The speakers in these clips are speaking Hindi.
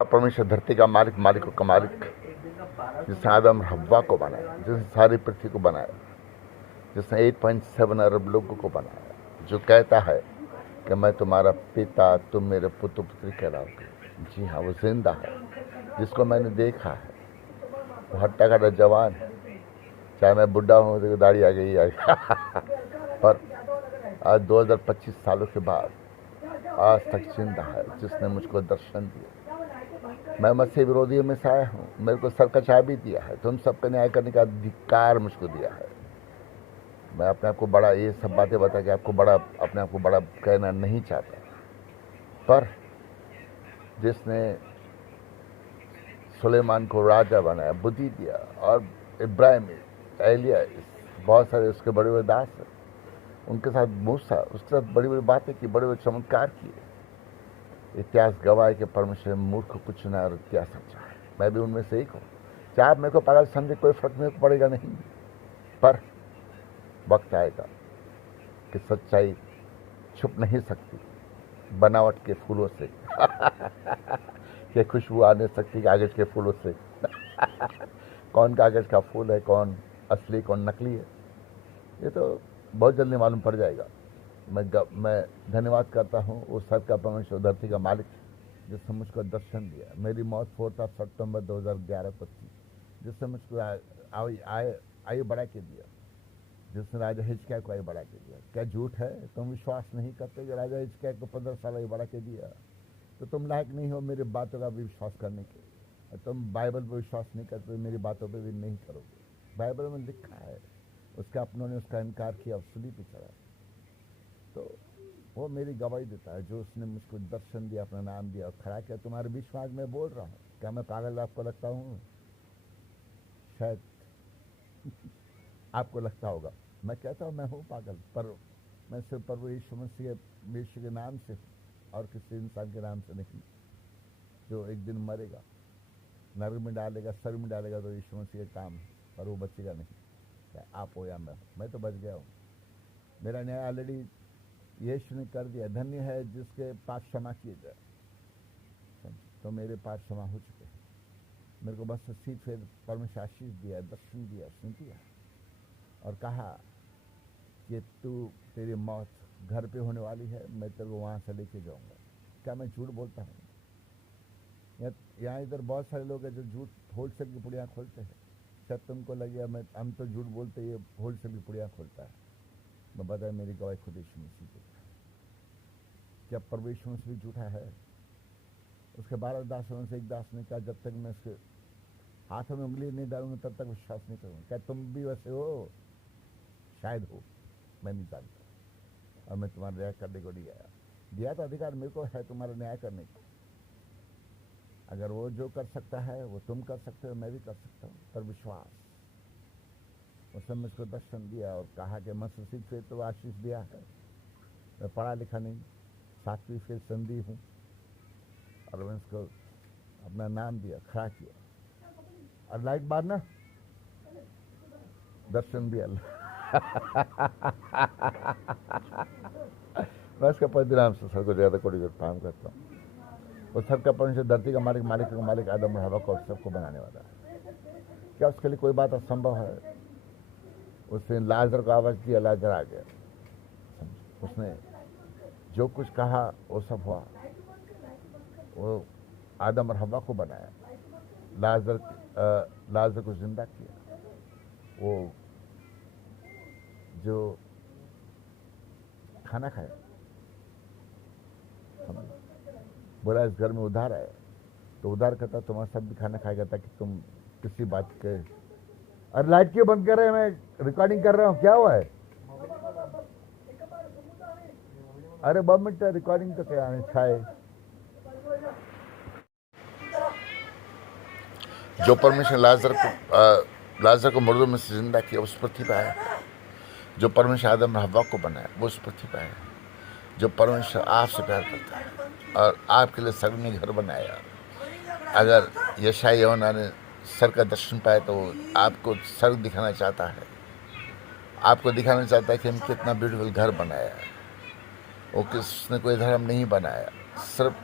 परमेश्वर धरती का मालिक, मालिकों का मालिक, जिसने आदम और हव्वा को बनाया, जिसने सारी पृथ्वी को बनाया, जिसने 8.7 अरब लोगों को बनाया, जो कहता है कि मैं तुम्हारा पिता, तुम मेरे पुत्र पुत्री कहलाओगे। जी हाँ, वो जिंदा है, जिसको मैंने देखा है। वो हट्टा कट्टा जवान है, चाहे मैं बुढ़ा हूँ तो दाढ़ी आ गई है पर आज 2025 सालों के बाद आज तक जिंदा है, जिसने मुझको दर्शन दिया। मैं मसीह विरोधियों में से आया हूँ, मेरे को सर का चाबी दिया है, तुम सबका न्याय करने का अधिकार मुझको दिया है। मैं अपने आप को बड़ा, ये सब बातें बता के आपको बड़ा, अपने आप को बड़ा कहना नहीं चाहता, पर जिसने सुलेमान को राजा बनाया, बुद्धि दिया, और इब्राहिम, एलिया, बहुत सारे उसके बड़े बड़े दास हैं, उनके साथ मूसा, उसके साथ बड़ी बड़ी बातें की, बड़े बड़े चमत्कार किए। इतिहास गवाह के परमेश्वर मूर्ख को चुना और इतिहास समझा है। मैं भी उनमें से एक हूँ। चाहे आप मेरे को पागल समझे, कोई फर्क नहीं पड़ेगा नहीं, पर वक्त आएगा कि सच्चाई छुप नहीं सकती बनावट के फूलों से कि खुशबू आने सकती कागज के फूलों से कौन कागज का फूल है, कौन असली, कौन नकली है, ये तो बहुत जल्दी मालूम पड़ जाएगा। मैं धन्यवाद करता हूँ उस सर का परमेश्वर, धरती का मालिक, जिसने मुझको दर्शन दिया। मेरी मौत 4 सितंबर 2011 को थी, जिसने मुझको आयु बढ़ा के दिया, जिसने राजा हिजकिय्याह को आयु बढ़ा के दिया। क्या झूठ है? तुम विश्वास नहीं करते कि राजा हिजकिय्याह को 15 साल आयु बढ़ा के दिया, तो तुम लायक नहीं हो मेरी बातों का भी विश्वास करने के। तुम बाइबल पर विश्वास नहीं करते तो मेरी बातों पर भी नहीं करोगे। बाइबल में लिखा है, उसके अपनों ने उसका इनकार किया और सूली पे चढ़ा, तो वो मेरी गवाही देता है। जो उसने मुझको दर्शन दिया, अपना नाम दिया और खड़ा किया, तुम्हारे बीच में आज मैं बोल रहा हूँ। क्या मैं पागल आपको लगता हूँ? शायद आपको लगता होगा। मैं कहता हूँ मैं हूँ पागल, पर मैं सिर्फ प्रभु यीशु मसीह के नाम से और किसी इंसान के नाम से नहीं, जो एक दिन मरेगा, नरक में डालेगा, सर में डालेगा, तो यीशु मसीह का काम है, पर वो बचेगा नहीं। चाहे आप हो या मैं तो बच गया हूँ। मेरा न्याय ऑलरेडी यीशु ने कर दिया। धन्य है जिसके पाप क्षमा किए जाए। तो मेरे पाप क्षमा हो चुके हैं। मेरे को बस सीट फिर परमेश्वर आशीष दिया, दर्शन दिया, सुन दिया और कहा कि तेरी मौत घर पे होने वाली है, मैं तेरे को वहाँ से लेके जाऊँगा। क्या मैं झूठ बोलता हूँ? यहाँ इधर बहुत सारे लोग हैं जो झूठ होलसेल की पुड़ियाँ खोलते हैं। शायद तुमको लगे हम तो झूठ बोलते, ये होलसेल की पुड़ियाँ खोलता है। मैं बताया, मेरी गवाही खुद यीशु मसीह देता है। क्या प्रभु यीशु मसीह भी झूठा है? उसके 12 दासों में से एक दास ने कहा, जब तक मैं उसके हाथों में उंगली नहीं डालूंगा तब तक विश्वास नहीं करूँगा। क्या तुम भी वैसे हो? शायद हो, मैं नहीं जानता। और मैं तुम्हारा न्याय करने को नहीं आया। दिया तो अधिकार मेरे को है तुम्हारा न्याय करने का। अगर वो जो कर सकता है वो तुम कर सकते हो, मैं भी कर सकता हूँ, पर विश्वास। उसने मुझको दर्शन दिया और कहा कि मैं सुशील से तो आशीष दिया है, मैं पढ़ा लिखा नहीं, 7वीं फेल संधि हूँ, और मैं उसको अपना नाम दिया, खड़ा किया और लाइट मारना, दर्शन दिया मैं उसका परिणाम से सर को ज़्यादा कोड़ी काम करता हूँ। वो सर का परमेश्वर, धरती का मालिक, मालिक का मालिक, आदम और हवा को सबको बनाने वाला है। क्या उसके लिए कोई बात असंभव है? उसने लाजर को आवाज़ दिया, लाजर आ गया। उसने जो कुछ कहा वो सब हुआ। वो आदम और हवा को बनाया, लाजर को जिंदा किया। वो जो खाना खाया, बोला इस घर में उधार आया, तो उधार करता तुम्हारा सब भी खाना खाएगा, ताकि तुम किसी बात के। अरे लाइट क्यों बंद कर रहे हैं? मैं रिकॉर्डिंग कर रहा हूँ, क्या हुआ है? अरे 2 मिनट रिकॉर्डिंग तो क्या है। जो परमेश्वर लाजर को मुर्दों में से जिंदा किया, उस पृथ्वी पर आया। जो परमेश्वर आदम और हव्वा को बनाया, वो उस पृथ्वी पर आया। जो परमेश्वर आपसे प्यार करता है और आपके लिए स्वर्ग में घर बनाया। अगर यशायाह यूहन्ना ने सर का दर्शन पाया तो आपको स्वर्ग दिखाना चाहता है, आपको दिखाना चाहता है कि हम कितना ब्यूटीफुल घर बनाया है। वो किसने कोई धर्म नहीं बनाया, सिर्फ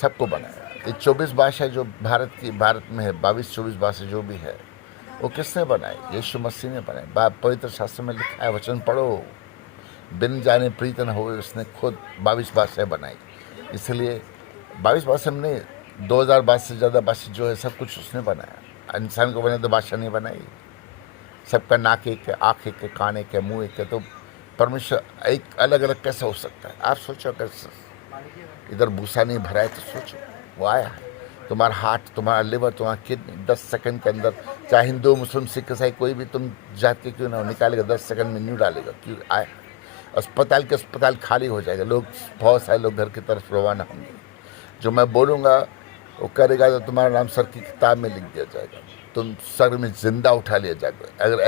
सबको बनाया। ये 24 भाषा जो भारत में है, 22-24 भाषा जो भी है, वो किसने बनाई? यीशु मसीह ने बनाई। पवित्र शास्त्र में लिखा है, वचन पढ़ो, बिन जाने प्रीत न होए, उसने खुद 22 भाषाएं बनाई। इसलिए 22 भाषा में नहीं, 2000 भाषा से ज़्यादा भाषा जो है सब कुछ उसने बनाया। इंसान को बने तो भाषा नहीं बनाई। सबका नाक एक है, आँख एक है, कान एक है, मुँह एक है, तो परमेश्वर एक अलग अलग कैसे हो सकता है? आप सोचो, कैसे इधर भूसा नहीं भरा है तो सोचो, वो आया है। तुम्हारा हार्ट, तुम्हारा लिवर, तुम्हारा किडनी 10 सेकंड के अंदर, चाहे हिंदू मुस्लिम सिख ईसाई कोई भी तुम जात के क्यों ना हो, निकालेगा 10 सेकंड में न्यू डालेगा। क्यों आया? अस्पताल खाली हो जाएगा, लोग, बहुत सारे लोग घर की तरफ रवाना होंगे। जो मैं बोलूँगा वो करेगा तो तुम्हारा नाम सर की किताब में लिख दिया जाएगा, तुम सर में जिंदा उठा लिया जाएगा। अगर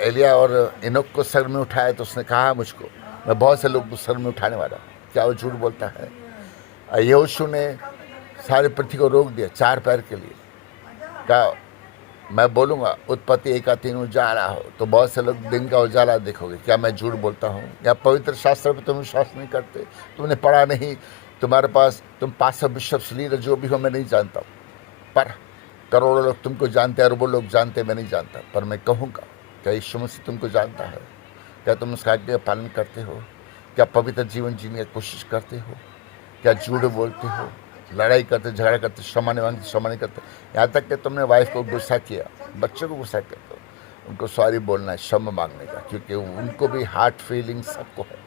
एलिया और इनोक को सर में उठाया तो उसने कहा मुझको, मैं बहुत से लोग को सर में उठाने वाला हूँ। क्या वो झूठ बोलता है? यहोशू ने सारी पृथ्वी को रोक दिया 4 पैर के लिए। क्या मैं बोलूँगा उत्पत्ति 1-3 उजाला हो तो बहुत से लोग दिन का उजाला देखोगे? क्या मैं झूठ बोलता हूँ? या पवित्र शास्त्र पर तुम विश्वास नहीं करते? तुमने पढ़ा नहीं? तुम्हारे पास, तुम पास्टर बिशप्स लीडर जो भी हो, मैं नहीं जानता हूँ, पर करोड़ों लोग तुमको जानते हैं, अरबों लोग जानते हैं, मैं नहीं जानता। पर मैं कहूँगा, क्या यीशु मसीह तुमको जानता है? क्या तुम उसका आज्ञा का पालन करते हो? क्या पवित्र जीवन जीने की कोशिश करते हो? क्या झूठ बोलते हो? लड़ाई करते, झगड़ा करते, क्षमा नहीं मांगते, क्षमा नहीं करते। यहाँ तक कि तुमने वाइफ को गुस्सा किया, बच्चों को गुस्सा किया, तो उनको सॉरी बोलना है, क्षमा मांगने का, क्योंकि उनको भी हार्ट फीलिंग सबको है।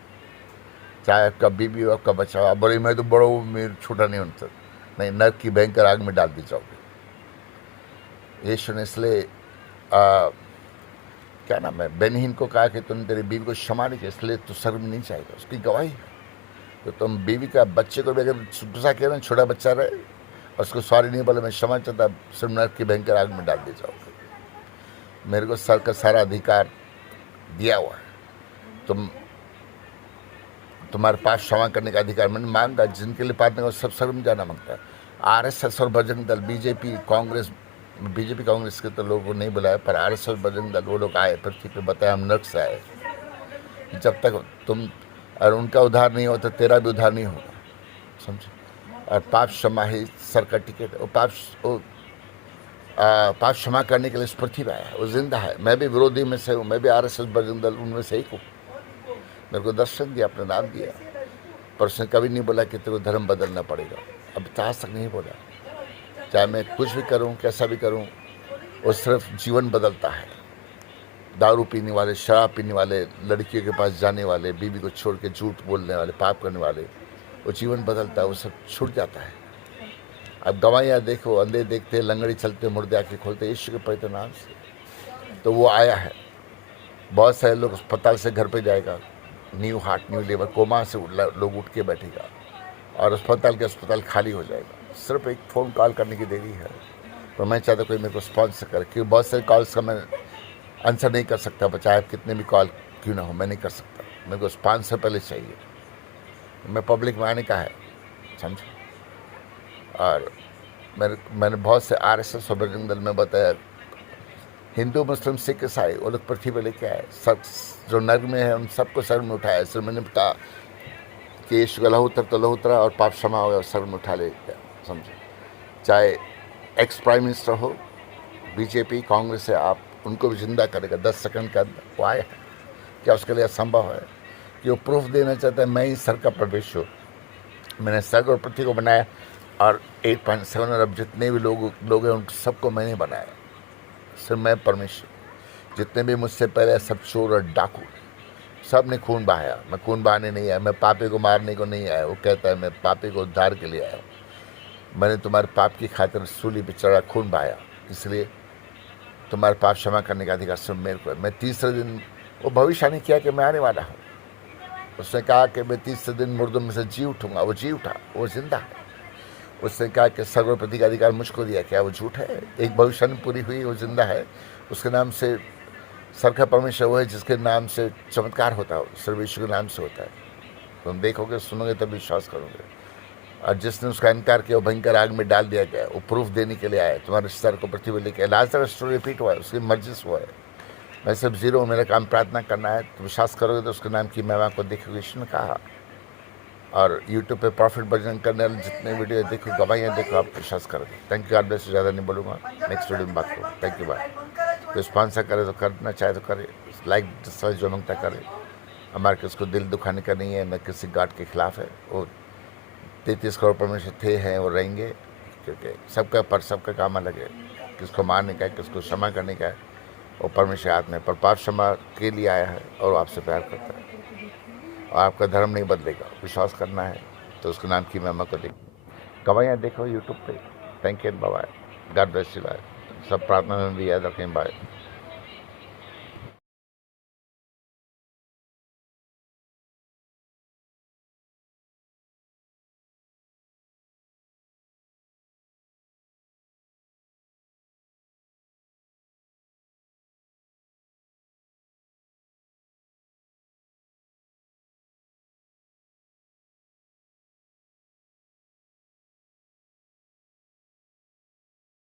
चाहे आपका बीबी हो, आपका बच्चा हो, आप बोले मैं तो बड़ा हूँ, मेरे छोटा नहीं होता, नहीं, नर्क की भयंकर आग में डाल दी जाओगे। यीशु ने इसलिए क्या नाम है, बेनहीन को कहा कि तुमने तेरी बीवी को क्षमा नहीं किया, इसलिए तो शर्म नहीं चाहिए, उसकी गवाही है। तो तुम बीवी का, बच्चे को भी अगर गुस्सा किया ना, छोटा बच्चा रहे, और उसको सॉरी नहीं बोले मैं क्षमा चाहता, सिर्फ नर्क की भयंकर आग में डाल दी जाओगे। मेरे को सर का सारा अधिकार दिया हुआ है, तुम्हारे पास क्षमा करने का अधिकार मैंने मांगा। जिनके लिए प्रार्थना करो सब शर्म जाना मांगता है। RSS और बजरंग दल, बीजेपी कांग्रेस के तो लोगों को नहीं बुलाया, पर RSS और बजरंग दल वो लोग आए पृथ्वी पे, बताया हम नर्क से आए। जब तक तुम और उनका उद्धार नहीं होता, तेरा भी उद्धार नहीं होगा, समझे? और पाप क्षमा ही सर का टिकट है। पाप क्षमा करने के लिए इस पृथ्वी पे आया, वो जिंदा है। मैं भी विरोधी में से हूँ, मैं भी RSS बजरंग दल उनमें से एक हूँ। मेरे को दर्शन दिया, अपना नाम दिया, पर उसने कभी नहीं बोला कि तेरे को धर्म बदलना पड़ेगा। अब आज तक नहीं बोला। चाहे मैं कुछ भी करूं, कैसा भी करूं, वो सिर्फ जीवन बदलता है। दारू पीने वाले, शराब पीने वाले, लड़कियों के पास जाने वाले, बीवी को छोड़ के झूठ बोलने वाले, पाप करने वाले, वो जीवन बदलता है, वो सब छूट जाता है। अब गवाहियाँ देखो, अंधे देखते, लंगड़ी चलते, मुर्दे आँखें खोलते, यीशु के पवित्र नाम से। तो वो आया है। बहुत सारे लोग अस्पताल से घर पे जाएगा, new heart, new liver, coma से लोग उठ के बैठेगा, और अस्पताल खाली हो जाएगा। सिर्फ एक फ़ोन कॉल करने की देरी है। तो मैं चाहता कोई मेरे को स्पॉन्सर करे, क्योंकि बहुत सारे कॉल्स का मैं आंसर नहीं कर सकता, चाहे कितने भी कॉल क्यों ना हो, मैं नहीं कर सकता। मेरे को स्पॉन्सर पहले चाहिए। मैं पब्लिक में आने का है, समझो। और मैंने बहुत से RSS और बजरंग दल में बताया, हिंदू मुस्लिम सिख ईसाई वो लोग पृथ्वी पर लेके आए, सब जो नर्क में है उन सबको सर में उठाया। सर मैंने कहा कि यीशु का लहू उतर तो लहू उतरा और पाप क्षमा हो गया, और सर में उठा ले गया, समझो। चाहे एक्स प्राइम मिनिस्टर हो, बीजेपी कांग्रेस है, आप उनको भी जिंदा करेगा 10 सेकंड के अंदर। वो आया है। क्या उसके लिए असंभव है? कि वो प्रूफ देना चाहता है मैं ही सर का परमेश्वर, मैंने स्वर्ग और पृथ्वी को बनाया, और 8.7 अरब जितने भी लोग हैं उन सबको मैंने बनाया, सिर्फ मैं परमेश्वर। जितने भी मुझसे पहले सब चोर और डाकू, सब ने खून बहाया। मैं खून बहाने नहीं आया, मैं पापी को मारने को नहीं आया। वो कहता है मैं पापी को उद्धार के लिए आया हूँ। मैंने तुम्हारे पाप की खातिर सूली पे चढ़ा, खून बहाया, इसलिए तुम्हारे पाप क्षमा करने का अधिकार सिर्फ मेरे को है। मैं तीसरे दिन, वो भविष्यवाणी किया कि मैं आने वाला हूँ। उसने कहा कि मैं तीसरे दिन मुर्दों में से जी उठूँगा, वो जी उठा, वो जिंदा है। उसने कहा कि सर्वप्रति का अधिकार मुझको दिया, क्या वो झूठ है? एक भविष्यवाणी पूरी हुई, वो जिंदा है। उसके नाम से सर का परमेश्वर वो है जिसके नाम से चमत्कार होता है, सिर्फ यीशु के नाम से होता है। तुम देखोगे, सुनोगे, तब विश्वास करोगे। और जिसने उसका इनकार किया वो भयंकर आग में डाल दिया गया। वो प्रूफ देने के लिए आया, तुम्हारे सर को पृथ्वी पर लेके। लाजर स्टोरी रिपीट हुआ है, उसकी मर्जी से हुआ है। मैं सिर्फ जीरो, मेरा काम प्रार्थना करना है। तो विश्वास करोगे तो उसके नाम की महिमा को देखोगे, यीशु ने कहा। और यूट्यूब पे प्रॉफिट भजन करने वाले जितने वीडियो देखो, गवाहियाँ देखो, आप विश्वास करोगे। Thank you, God bless you. ज़्यादा नहीं बोलूँगा, नेक्स्ट वीडियो में बात करूँ। Thank you, bye. कोई स्पॉन्सर करे तो करना चाहे तो करे, लाइक डिसलाइक जो मांगता करे। हमारे किसको दिल दुखाने का नहीं है, मैं किसी गार्ड के खिलाफ है। वो 33 करोड़ परमेश्वर थे, हैं और रहेंगे, क्योंकि सबका काम अलग है। किसको मारने का है, किसको क्षमा करने का है, वो परमेश्वर हाथ में। पर पाप क्षमा के लिए आया है और वो आपसे प्यार करता है, और आपका धर्म नहीं बदलेगा। विश्वास करना है तो उसके नाम की महिमा को देखो, गवाहियाँ देखो यूट्यूब पे। Thank you, bye. God bless you. सब प्रार्थना में भी याद रखें। बाय।